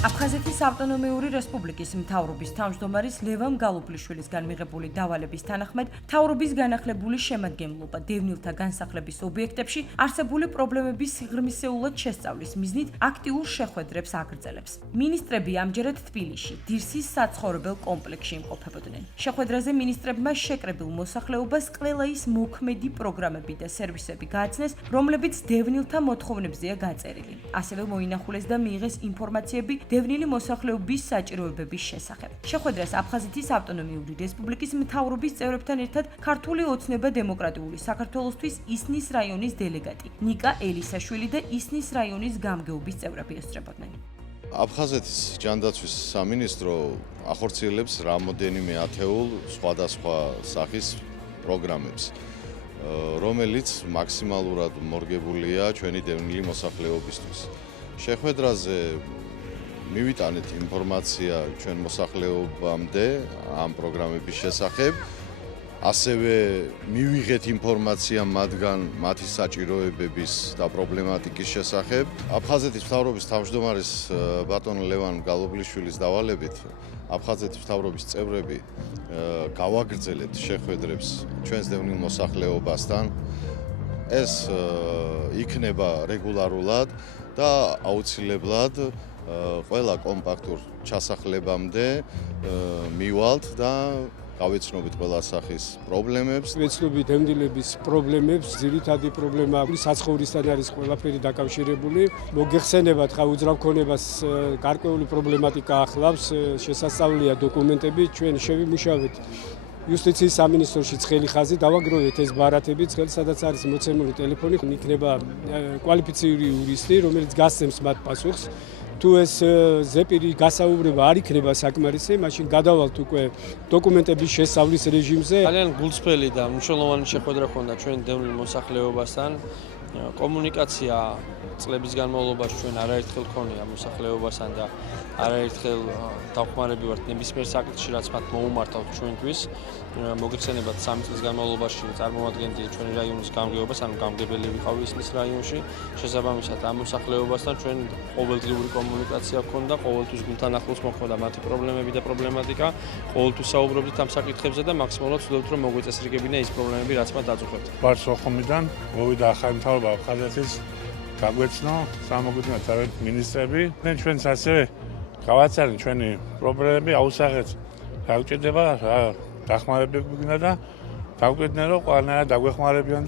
აფხაზეთის ავტონომიური რესპუბლიკის მთავრობის თავმჯდომარის ლევან გალუგლიშვილისგან მიღებული დავალების თანახმად მთავრობის განახლებული შემადგენლობა დევნილთა განსახლების ობიექტებში არსებული პრობლემების სიღრმისეულად შესწავლის მიზნით აქტიურ შეხვედრებს აგრძელებს. მინისტრები ამჯერად თბილისში, დირსის საცხოვრებელ კომპლექსში იმყოფებოდნენ. შეხვედრაზე მინისტრებმა შეკრებილ მოსახლეობას ყველა ის მოქმედი პროგრამები და სერვისები გააცნეს, რომლებიც დევნილთა მოთხოვნებზეა გაწერილი. ასევე მოინახულეს და მიიღეს ინფორმაციები დევნილი მოსახლეობის საჭიროებების შესახებ. შეხვედრას აფხაზეთის ავტონომიური რესპუბლიკის მთავრობის წევრებთან ერთად ქართული ოცნება დემოკრატიული საქართველოსთვის ისნის რაიონის დელეგატი ნიკა ელისაშვილი და ისნის რაიონის გამგეობის წევრები ესწრებოდნენ. აფხაზეთის ჯანდაცვის სამინისტრო ახორციელებს რამოდენიმე ათეულ სხვადასხვა სახის პროგრამებს, რომელიც მაქსიმალურად მორგებულია ჩვენი დევნილი მოსახლეობისთვის. შეხვედრაზე მივიტანეთ ინფორმაცია ჩვენ მოსახლეობამდე ამ პროგრამების შესახებ, ასევე მივიღეთ ინფორმაცია მათგან მათი საჭიროებების და პრობლემატიკის შესახებ. აფხაზეთის მთავრობის თავმჯდომარის ბატონ ლევან გალუგლიშვილის დავალებით აფხაზეთის მთავრობის წევრები გავაგრძელებთ შეხვედრებს ჩვენს დევნილ მოსახლეობასთან. ეს იქნება რეგულარულად და აუცილებლად ყველა კომპაქტურ ჩასახლებამდე მივალთ და გავეცნობით ყველა სახის პრობლემებს. ვეცნობით დევნილების პრობლემებს, ძირითადი პრობლემა საცხოვრისთან არის ყველაფერი დაკავშირებული. მოგეხსენებათ, ხა უძრავქონებას გარკვეული პრობლემატიკა ახლავს, შესასწავლია დოკუმენტები, ჩვენ შევიმუშავეთ იუსტიციის სამინისტროში ცხელი ხაზი, დავაგროვეთ ეს ბარათები, ცხელი სადაც არის მოცემული ტელეფონი, იქნება კვალიფიციური იურისტი, რომელიც გასცემს მათ პასუხს. თუ ეს ზეპირი გასაუბრება არ იქნება საკმარისი, მაშინ გადავალთ უკვე დოკუმენტების შესწავლის რეჟიმზე. ძალიან გულწრფელი და მნიშვნელოვანი შეხვედრა ჰქონდა ჩვენ დევნილ მოსახლეობასთან. კომუნიკაცია წლების განმავლობაში ჩვენ არაერთხელ ჰქონია მოსახლეობასთან და არაერთხელ დავხმარები ვართ ნებისმიერ საკითხში, რაც მათ მოუმართავთ ჩვენთვის. მოგეხსენებათ 3 წლის განმავლობაში წარმოვადგენდი ჩვენი რაიონის გამგეობას, ანუ გამგებელი ვიყავი ისნის რაიონში. შესაბამისად ამ მოსახლეობასთან ჩვენ ყოველდღიური კომუნიკაცია ჰქონდა, ყოველთვის გულთან ახლოს მოხვდა მათი პრობლემები და პრობლემატიკა, ყოველთვის საუბრობდით ამ საკითხებზე და მაქსიმალურად ვცდილობთ რომ მოგვეწესრიგებინა ის პრობლემები, რაც მათ დაძუხებთ. ვარ სოხუმიდან, მოვიდა ახალი მთავრობა აფხაზეთის, გაგვეცნო სამოგვითხრობ მინისტრები. ჩვენც ასევე გავაცალეთ ჩვენი პრობლემები, აუსახეთ რა უჭირდება, რა დახმარებები გვინდა და დაგვიკვირდნენ რომ ყველანაირად დაგვეხმარებიან